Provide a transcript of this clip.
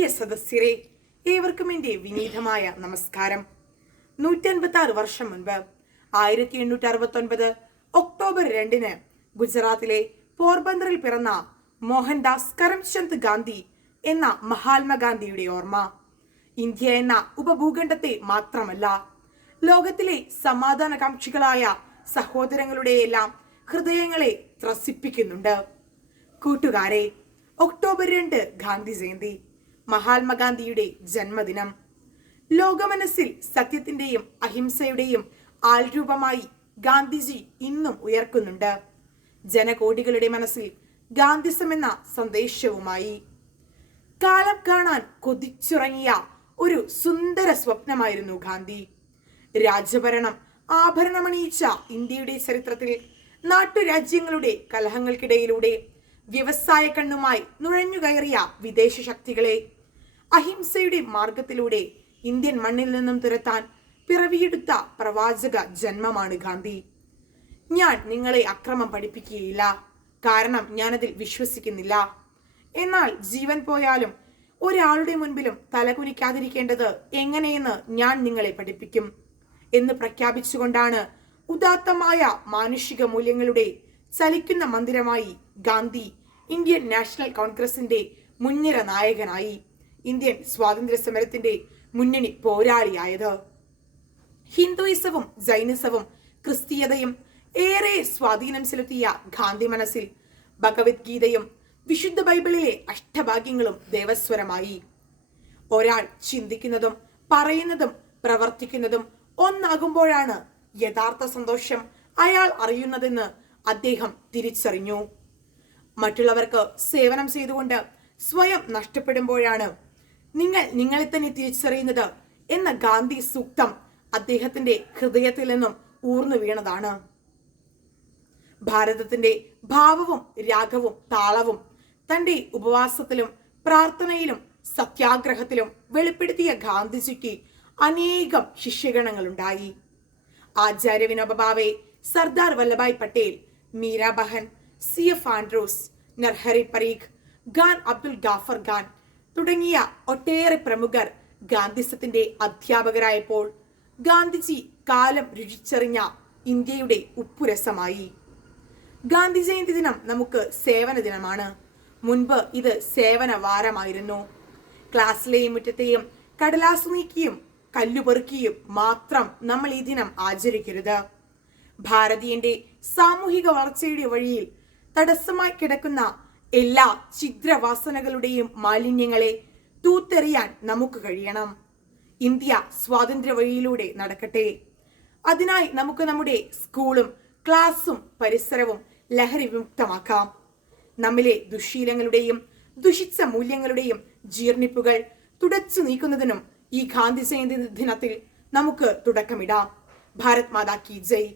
പ്രിയ സദസ്യരെ ഏവർക്കും എന്റെ വിനീതമായ നമസ്കാരം. നൂറ്റി അൻപത്തി ആറ് വർഷം മുൻപ് ആയിരത്തി എണ്ണൂറ്റി അറുപത്തി ഒൻപത് ഒക്ടോബർ രണ്ടിന് ഗുജറാത്തിലെ പോർബന്ദറിൽ പിറന്ന മോഹൻദാസ് കരംചന്ദ് ഗാന്ധി എന്ന മഹാത്മാഗാന്ധിയുടെ ഓർമ്മ. ഇന്ത്യ എന്ന ഉപഭൂഖണ്ഡത്തെ മാത്രമല്ല ലോകത്തിലെ സമാധാനകാംക്ഷികളായ സഹോദരങ്ങളുടെയെല്ലാം ഹൃദയങ്ങളെ ത്രസിപ്പിക്കുന്നുണ്ട്. കൂട്ടുകാരെ ഒക്ടോബർ രണ്ട് ഗാന്ധി ജയന്തി മഹാത്മാഗാന്ധിയുടെ ജന്മദിനം. ലോകമനസ്സിൽ സത്യത്തിന്റെയും അഹിംസയുടെയും ആൾരൂപമായി ഗാന്ധിജി ഇന്നും ഉയർക്കുന്നുണ്ട്. ജനകോടികളുടെ മനസ്സിൽ ഗാന്ധിസം എന്ന സന്ദേശവുമായി. കാലം കാണാൻ കൊതിച്ചുറങ്ങിയ ഒരു സുന്ദര സ്വപ്നമായിരുന്നു ഗാന്ധി. രാജഭരണം ആഭരണമണിയിച്ച ഇന്ത്യയുടെ ചരിത്രത്തിൽ നാട്ടുരാജ്യങ്ങളുടെ കലഹങ്ങൾക്കിടയിലൂടെ വ്യവസായ കണ്ണുമായി നുഴഞ്ഞുകയറിയ വിദേശ ശക്തികളെ അഹിംസയുടെ മാർഗത്തിലൂടെ ഇന്ത്യൻ മണ്ണിൽ നിന്നും തുരത്താൻ പിറവിയെടുത്ത പ്രവാചക ജന്മമാണ് ഗാന്ധി. ഞാൻ നിങ്ങളെ അക്രമം പഠിപ്പിക്കുകയില്ല. കാരണം ഞാനതിൽ വിശ്വസിക്കുന്നില്ല. എന്നാൽ ജീവൻ പോയാലും ഒരാളുടെ മുൻപിലും തലകുനിക്കാതിരിക്കേണ്ടത് എങ്ങനെയെന്ന് ഞാൻ നിങ്ങളെ പഠിപ്പിക്കും എന്ന് പ്രഖ്യാപിച്ചുകൊണ്ടാണ് ഉദാത്തമായ മാനുഷിക മൂല്യങ്ങളുടെ ചലിക്കുന്ന മന്ദിരമായി ഗാന്ധി ഇന്ത്യൻ നാഷണൽ കോൺഗ്രസിന്റെ മുൻനിര നായകനായി. ഇന്ത്യൻ സ്വാതന്ത്ര്യ സമരത്തിന്റെ മുന്നണി പോരാളിയായത്. ഹിന്ദുയിസവും ജൈനിസവും ക്രിസ്തീയതയും ഏറെ സ്വാധീനം ചെലുത്തിയ ഗാന്ധി മനസ്സിൽ ഭഗവത്ഗീതയും വിശുദ്ധ ബൈബിളിലെ അഷ്ടഭാഗ്യങ്ങളും ദേവസ്വരമായി. ഒരാൾ ചിന്തിക്കുന്നതും പറയുന്നതും പ്രവർത്തിക്കുന്നതും ഒന്നാകുമ്പോഴാണ് യഥാർത്ഥ സന്തോഷം അയാൾ അറിയുന്നതെന്ന് അദ്ദേഹം തിരിച്ചറിഞ്ഞു. മറ്റുള്ളവർക്ക് സേവനം ചെയ്തുകൊണ്ട് സ്വയം നഷ്ടപ്പെടുമ്പോഴാണ് നിങ്ങൾ നിങ്ങളെ തന്നെ തിരിച്ചറിയുന്നത് എന്ന ഗാന്ധി സൂക്തം അദ്ദേഹത്തിന്റെ ഹൃദയത്തിൽ നിന്നും ഊർന്നു വീണതാണ്. ഭാരതത്തിന്റെ ഭാവവും രാഗവും താളവും തന്റെ ഉപവാസത്തിലും പ്രാർത്ഥനയിലും സത്യാഗ്രഹത്തിലും വെളിപ്പെടുത്തിയ ഗാന്ധിജിക്ക് അനേകം ശിഷ്യഗണങ്ങളുണ്ടായി. Acharya Vinoba Bhave Sardar Vallabhbhai Patel Meera Behn C F Andrews Narhari Parikh Khan Abdul Ghaffar Khan തുടങ്ങിയ ഒട്ടേറെ പ്രമുഖർ ഗാന്ധിസത്തിന്റെ അധ്യാപകരായപ്പോൾ ഗാന്ധിജി കാലം രുചിച്ചറിഞ്ഞ ഇന്ത്യയുടെ ഉപ്പുരസമായി. ഗാന്ധി ജയന്തി ദിനം നമുക്ക് സേവന ദിനമാണ്. മുൻപ് ഇത് സേവന വാരമായിരുന്നു. ക്ലാസ്സിലെയും മുറ്റത്തെയും കടലാസ് നീക്കിയും കല്ലുപെറുക്കിയും മാത്രം നമ്മൾ ഈ ദിനം ആചരിക്കരുത്. ഭാരതീയന്റെ സാമൂഹിക വളർച്ചയുടെ വഴിയിൽ തടസ്സമായി കിടക്കുന്ന എല്ലാ ഛിദ്രവാസനകളുടെയും മാലിന്യങ്ങളെ തൂത്തെറിയാൻ നമുക്ക് കഴിയണം. ഇന്ത്യ സ്വാതന്ത്ര്യ വഴിയിലൂടെ നടക്കട്ടെ. അതിനായി നമുക്ക് നമ്മുടെ സ്കൂളും ക്ലാസ്സും പരിസരവും ലഹരി വിമുക്തമാക്കാം. നമ്മിലെ ദുശീലങ്ങളുടെയും ദുഷിച്ച മൂല്യങ്ങളുടെയും ജീർണിപ്പുകൾ തുടച്ചു നീക്കുന്നതിനും ഈ ഗാന്ധി ജയന്തി ദിനത്തിൽ നമുക്ക് തുടക്കമിടാം. ഭാരത് മാതാ കി ജയ്.